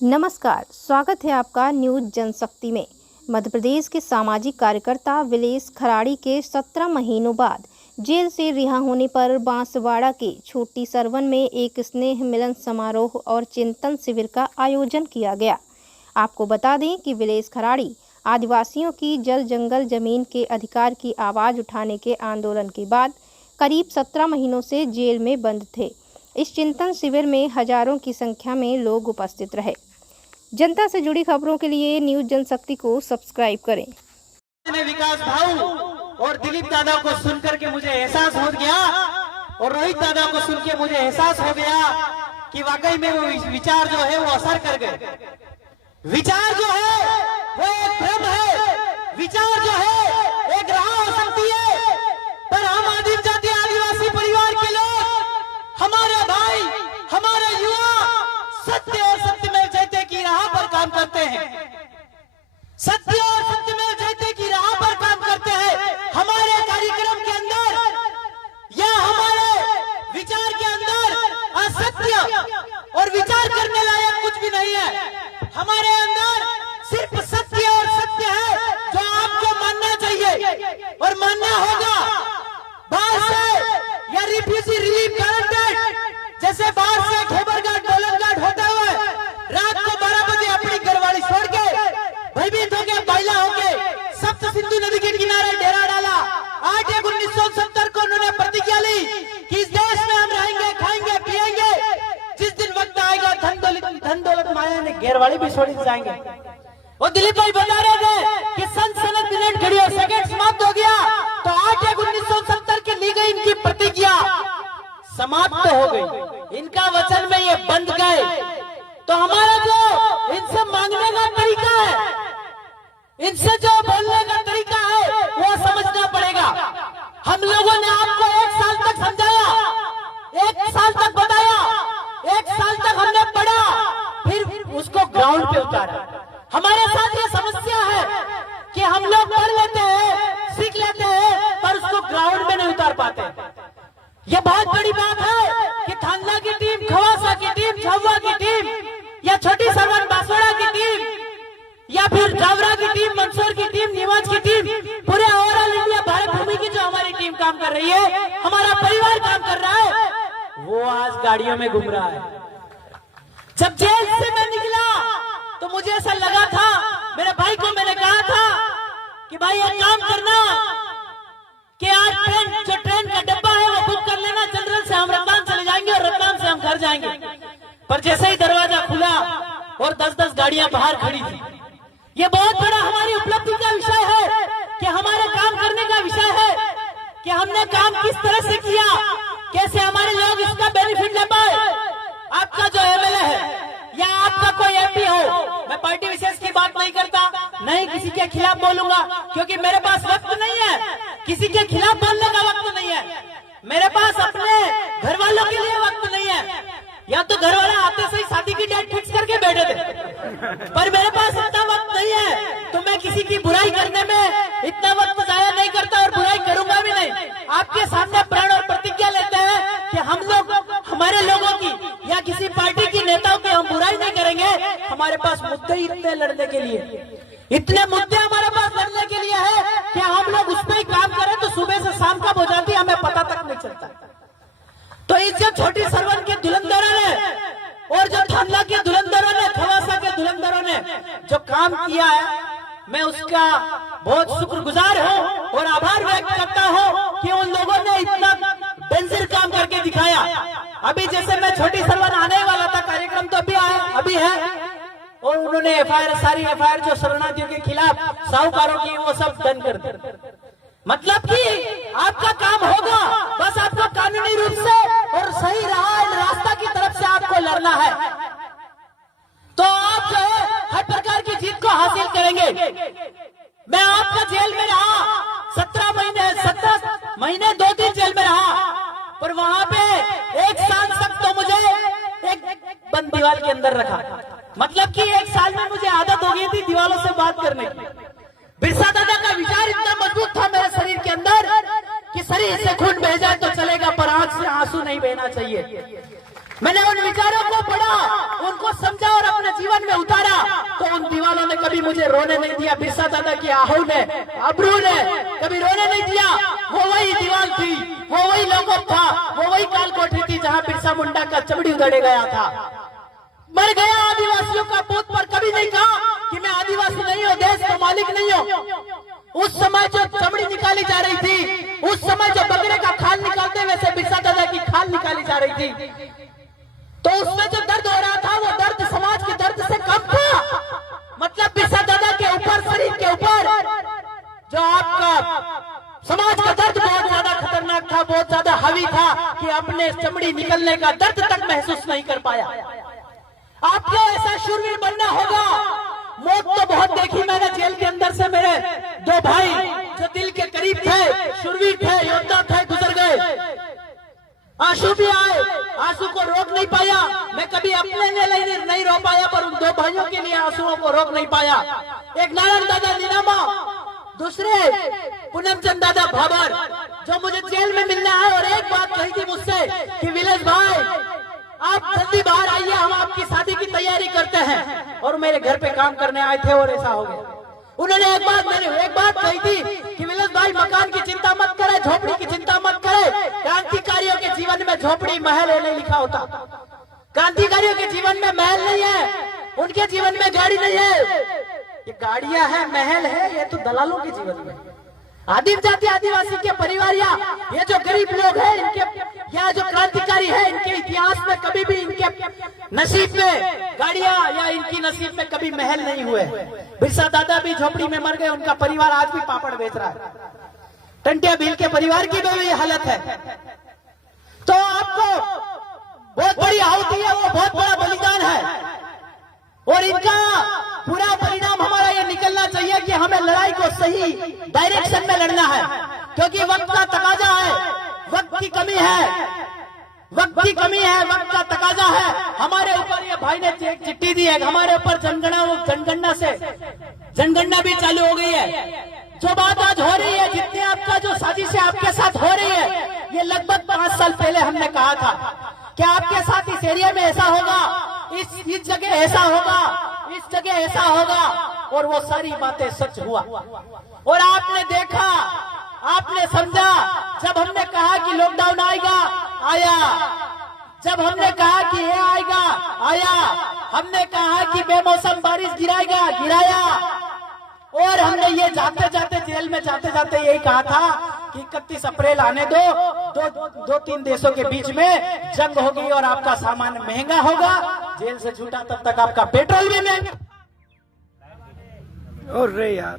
नमस्कार, स्वागत है आपका न्यूज जनशक्ति में। मध्य प्रदेश के सामाजिक कार्यकर्ता विलेश खराड़ी के 17 महीनों बाद जेल से रिहा होने पर बांसवाड़ा के छोटी सरवन में एक स्नेह मिलन समारोह और चिंतन शिविर का आयोजन किया गया। आपको बता दें कि विलेश खराड़ी आदिवासियों की जल जंगल जमीन के अधिकार की आवाज़ उठाने के आंदोलन के बाद करीब 17 महीनों से जेल में बंद थे। इस चिंतन शिविर में हजारों की संख्या में लोग उपस्थित रहे। जनता से जुड़ी खबरों के लिए न्यूज जनशक्ति को सब्सक्राइब करें। विकास भाऊ और दिलीप दादा को सुनकर के मुझे एहसास हो गया और रोहित दादा को सुन के मुझे एहसास हो गया कि वाकई में वो विचार जो है वो असर कर गए। विचार जो है वो एक भ्रम है, विचार जो है एक राह हो सकती है, पर हम आदिम जाति आदिवासी परिवार के लोग, हमारे भाई, हमारे युवा सत्य और सत्यमेव जयते की राह पर काम करते हैं। सत्य और सत्यमेव जयते की राह पर काम करते हैं। हमारे कार्यक्रम के अंदर या हमारे विचार के अंदर असत्य और विचार करने लायक कुछ भी नहीं है। हमारे अंदर सिर्फ सत्य और सत्य है जो आपको मानना चाहिए और मानना होगा। बाहर से या रिफ्यूजी रिलीफ गारंटेड जैसे बाहर से खेबरघाट डोलनघाट होते हुए रात को 12 बजे अपनी घरवाली छोड़ के भयभीत होके बैला होके सप्त सिंधु नदी के किनारे डेरा डाला। 8/1/1970 को उन्होंने प्रतिज्ञा ली कि इस देश में हम रहेंगे, खाएंगे, पिएंगे। जिस दिन वक्त आएगा धन दौलत माया ने घेरवाली भी छोड़ जाएंगे। वो दिलीप भाई बता रहे थे कि सनसनत मिनट घड़ी और सेकंड समाप्त हो गया, तो 8/1/1970 की ली गई इनकी प्रतिज्ञा समाप्त हो गई। इनका वचन में ये बंध गए। तो हमारा जो इनसे मांगने का तरीका है, इनसे जो बोलने का तरीका है, वो समझना पड़ेगा। हम लोगों ने आपको 1 साल तक समझाया, 1 साल तक बताया, 1 साल तक हमने पढ़ा, फिर उसको ग्राउंड पे उतारा। हमारे साथ ये समस्या है कि हम लोग पढ़ लेते हैं, सीख लेते हैं, पर उसको ग्राउंड में नहीं उतार पाते। ये बहुत बड़ी बात है कि थानला की टीम, खवासा की टीम, झाबुआ की टीम या छोटी सरवन बांसवाड़ा की टीम या फिर जावरा की टीम, मंदसौर की टीम, नीमच की टीम, पूरे ओवरऑल इंडिया भारत भूमि की जो हमारी टीम काम कर रही है, हमारा परिवार काम कर रहा है, वो आज गाड़ियों में घूम रहा है। जब जेल से मैं निकला तो मुझे ऐसा लगा था, मेरे भाई को मैंने कहा था कि भाई एक काम करना कि आज ट्रेन का डब्बा है वो बुक कर लेना, जनरल से हम रतलाम चले जाएंगे और रतलाम से हम घर जाएंगे। पर जैसे ही दरवाजा खुला और 10-10 गाड़ियां बाहर खड़ी थी। ये बहुत बड़ा हमारी उपलब्धि का विषय है कि हमारे काम करने का विषय है कि हमने काम किस तरह से किया, कैसे हमारे लोग इसका बेनिफिट ले पाए। आपका जो एमएलए है या आपका कोई एमपी हो, मैं पार्टी विशेष की बात नहीं करता, नहीं किसी के खिलाफ बोलूंगा, क्योंकि मेरे पास वक्त नहीं है, किसी के खिलाफ बोलने का वक्त नहीं है। मेरे पास अपने घर वालों के लिए वक्त नहीं है। या तो घर वाला आते से ही शादी की डेट फिक्स करके बैठे थे, पर मेरे पास इतना वक्त नहीं है, तो मैं किसी की बुराई करने में इतना वक्त जाया नहीं करता और बुराई करूंगा भी नहीं। आपके सामने प्रण और प्रतिज्ञा लेते हैं कि हम लोग हमारे लोगों की या किसी पार्टी की नेताओं की हम बुराई नहीं करेंगे। हमारे पास मुद्दे ही इतने लड़ने के लिए, इतने मुद्दे हमारे पास लड़ने के लिए है कि हम लोग उस पर ही काम करें तो सुबह से शाम कब हो जाती है हमें पता तक नहीं चलता। तो इस जो छोटी सरवन के धुलंधरों ने और जो थानला के धुलंधरों ने, खवासा के धुलंधरों ने जो काम किया है, मैं उसका बहुत शुक्रगुजार हूँ और आभार व्यक्त करता हूँ कि उन लोगों ने इतना बेंजीर काम करके दिखाया। अभी जैसे मैं छोटी सरवन आने वाला था, कार्यक्रम तो अभी है और उन्होंने सारी एफआईआर जो शरणार्थियों के खिलाफ साहूकारों की, वो सब डन कर दी। मतलब कि आपका काम होगा, बस आपको कानूनी रूप से और सही रास्ता की तरफ से आपको लड़ना है, तो आप जो है हर प्रकार की जीत को हासिल करेंगे। मैं आपका जेल में रहा 17 महीने 2 दिन जेल में रहा, पर वहां पे 1 साल तक तो मुझे एक बंद दीवार के अंदर रखा। मतलब कि 1 साल में मुझे आदत हो गई थी दीवारों से बात करने की। बिरसा दादा का विचार इतना मजबूत था मेरे शरीर के अंदर कि शरीर से खून बह जाए तो चलेगा, पर आंख से आंसू नहीं बहना चाहिए। मैंने उन विचारों को पढ़ा, उनको समझा और अपने जीवन में उतारा, तो उन दीवालों ने कभी मुझे रोने नहीं दिया। बिरसा दादा की आहू ने, अबरू ने कभी रोने नहीं दिया। वो वही दीवाल थी, वो वही लोगो था, वो वही काल कोठरी थी जहां बिरसा मुंडा का चमड़ी उधेड़े गया था। मर गया आदिवासियों का पूत, पर कभी नहीं कहा कि मैं आदिवासी नहीं हूँ, देश का मालिक नहीं हूँ। उस समय जो चमड़ी निकाली जा रही थी, उस समय जो बकरे का खाल निकालते वैसे बिरसा दादा की खाल निकाली जा रही थी, तो उसमें जो दर्द हो रहा था वो दर्द समाज के दर्द से कम था। मतलब बिरसा दादा के ऊपर, शरीर के ऊपर जो आपका समाज का दर्द बहुत ज्यादा खतरनाक था, बहुत ज्यादा हावी था कि अपने चमड़ी निकलने का दर्द तक महसूस नहीं कर पाया। आपको ऐसा शूरवीर बनना होगा। मौत तो बहुत देखी मैंने जेल के अंदर से। मेरे दो भाई जो दिल के करीब थे, शूरवीर थे, योद्धा थे, गुजर गए। आंसू भी आए, आंसू को रोक नहीं पाया। मैं कभी अपने लिए नहीं रो पाया, पर उन दो भाइयों के लिए आंसुओं को रोक नहीं पाया। एक नारायण दादा नीनामा, दूसरे पूनमचंद दादा भाबर, जो मुझे जेल में मिलना है। और एक बात कही थी मुझसे कि विलेश भाई आप जल्दी बाहर आइए, हम आपकी शादी की तैयारी करते हैं। और मेरे घर पे काम करने आए थे और ऐसा हो गया। उन्होंने एक बात कही थी कि विलेश भाई मकान की चिंता मत करे, झोपड़ी की चिंता मत करे। क्रांतिकारियों के जीवन में झोपड़ी महल नहीं लिखा होता। क्रांतिकारियों के जीवन में महल नहीं है, उनके जीवन में गाड़ी नहीं है। ये गाड़ियां है, महल है, ये तो दलालों के जीवन में। आदिम जाति आदिवासी के परिवार या ये जो गरीब लोग हैं, इनके या जो क्रांतिकारी है, इनके इतिहास में कभी भी इनके नसीब में गाड़ियां या इनकी नसीब में कभी महल नहीं हुए। बिरसा दादा भी झोपड़ी में मर गए, उनका परिवार आज भी पापड़ बेच रहा है। टंटिया भील के परिवार की भी ये हालत है। तो आपको बहुत बड़ी आहुति है, वो बहुत बड़ा बलिदान है। और इनका पूरा परिणाम हमारा ये निकलना चाहिए कि हमें लड़ाई को सही डायरेक्शन में लड़ना है, क्योंकि वक्त का तकाजा है, वक्त की कमी है, वक्त की कमी है, वक्त का तकाजा है। हमारे ऊपर ये भाई ने एक चिट्ठी दी है, हमारे ऊपर जनगणना भी चालू हो गई है। जो बात आज हो रही है, जितने आपका जो साजिशें आपके साथ हो रही है, ये लगभग 5 साल पहले हमने कहा था कि आपके साथ इस एरिया में ऐसा होगा, इस जगह ऐसा होगा, इस जगह ऐसा होगा। और वो सारी बातें सच हुआ। और आपने देखा, आपने समझा। जब हमने कहा कि लॉकडाउन आएगा, आया। जब हमने कहा कि ये आएगा, आया। हमने कहा कि बेमौसम बारिश गिराएगा, गिराया। और हमने ये जाते जाते जेल में जाते जाते यही कहा था कि 31 अप्रैल आने दो 3 देशों के बीच में जंग होगी और आपका सामान महंगा होगा। जेल से छूटा तब तक आपका पेट्रोल भी महंगा। और रे यार